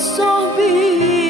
absorvi.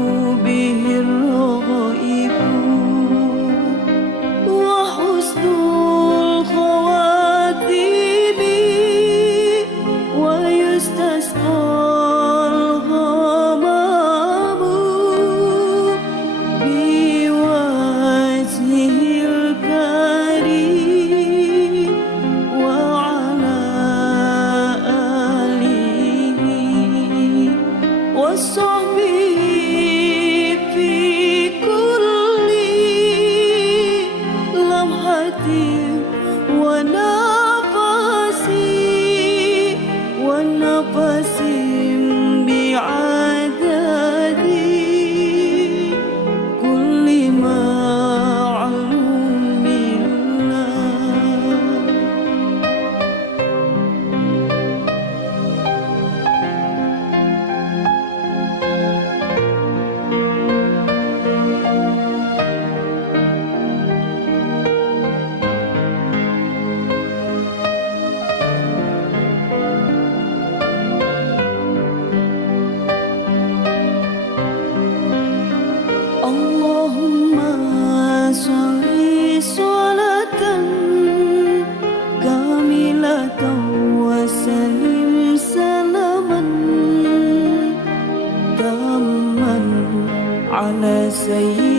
sair.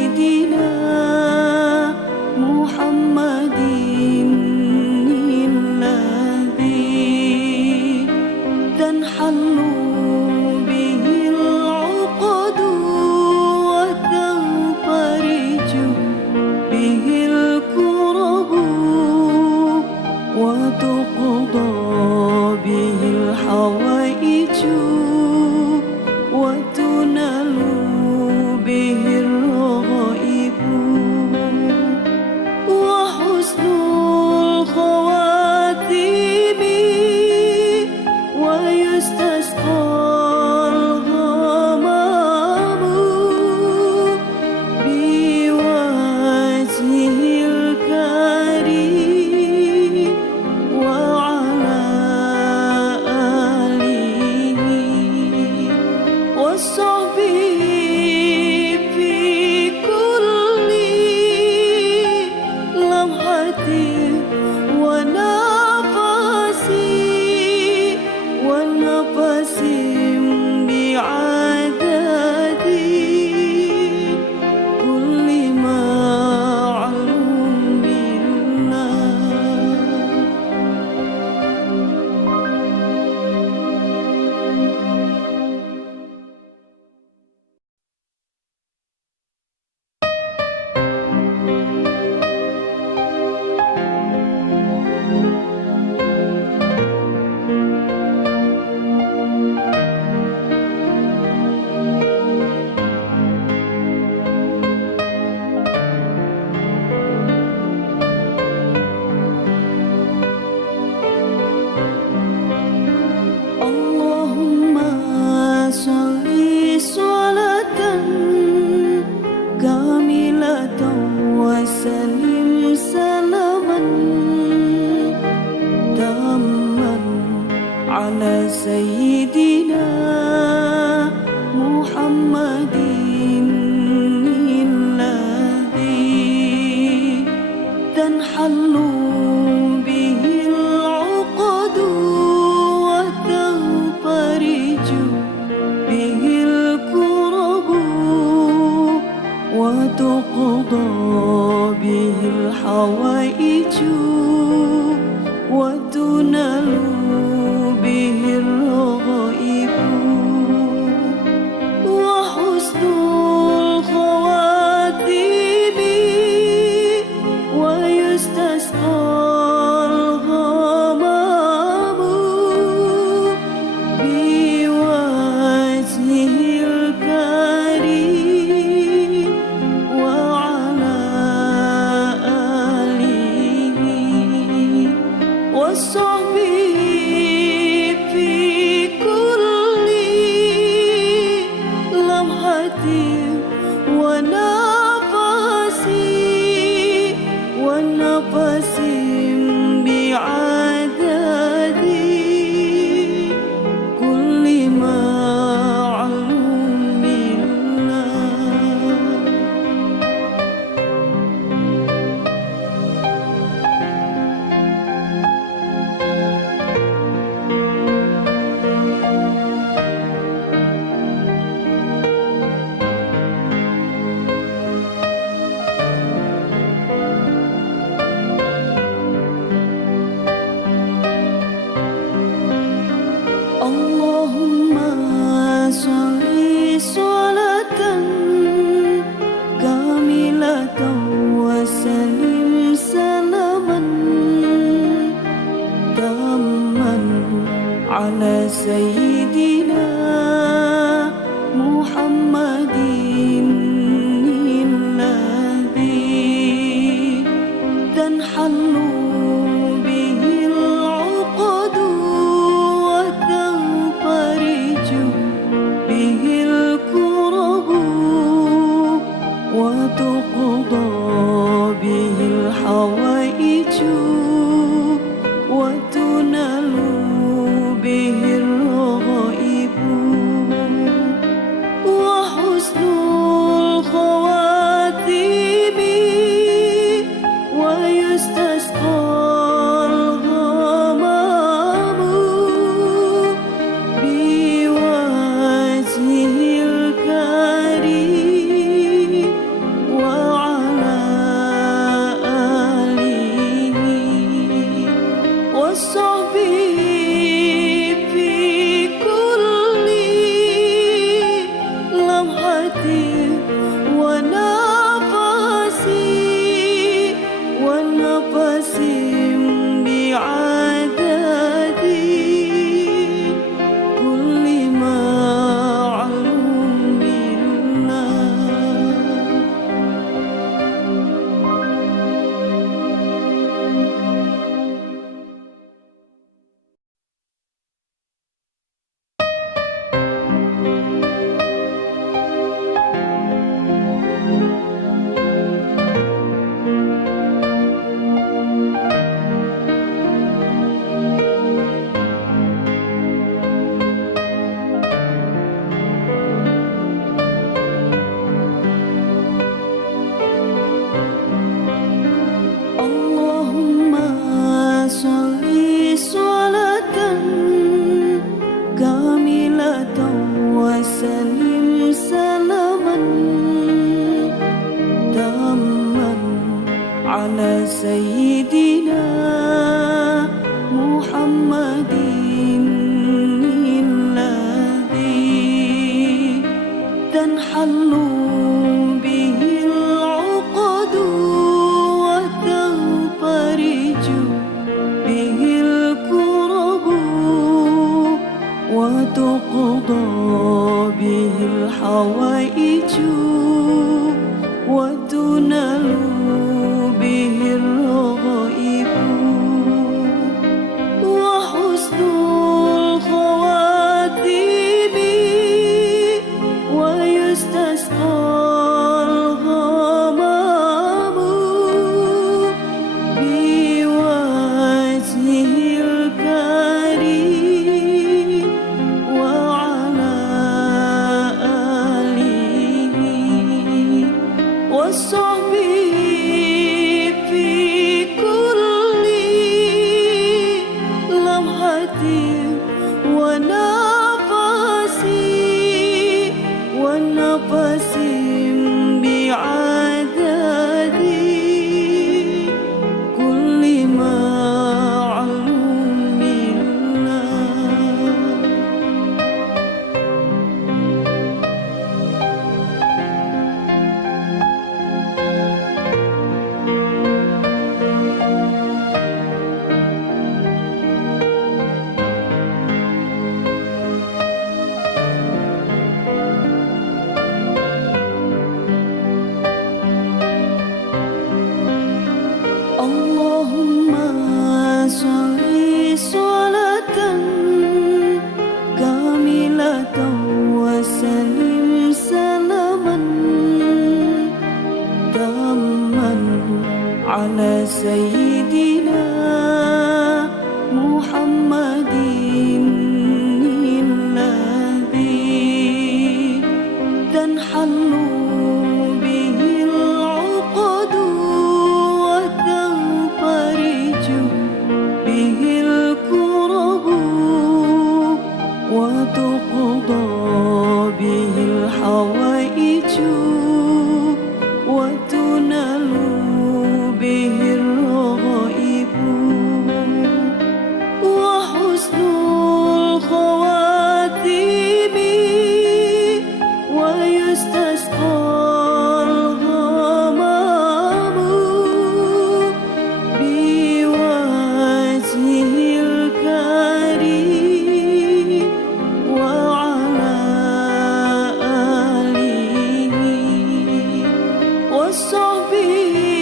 absorvi.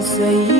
随意。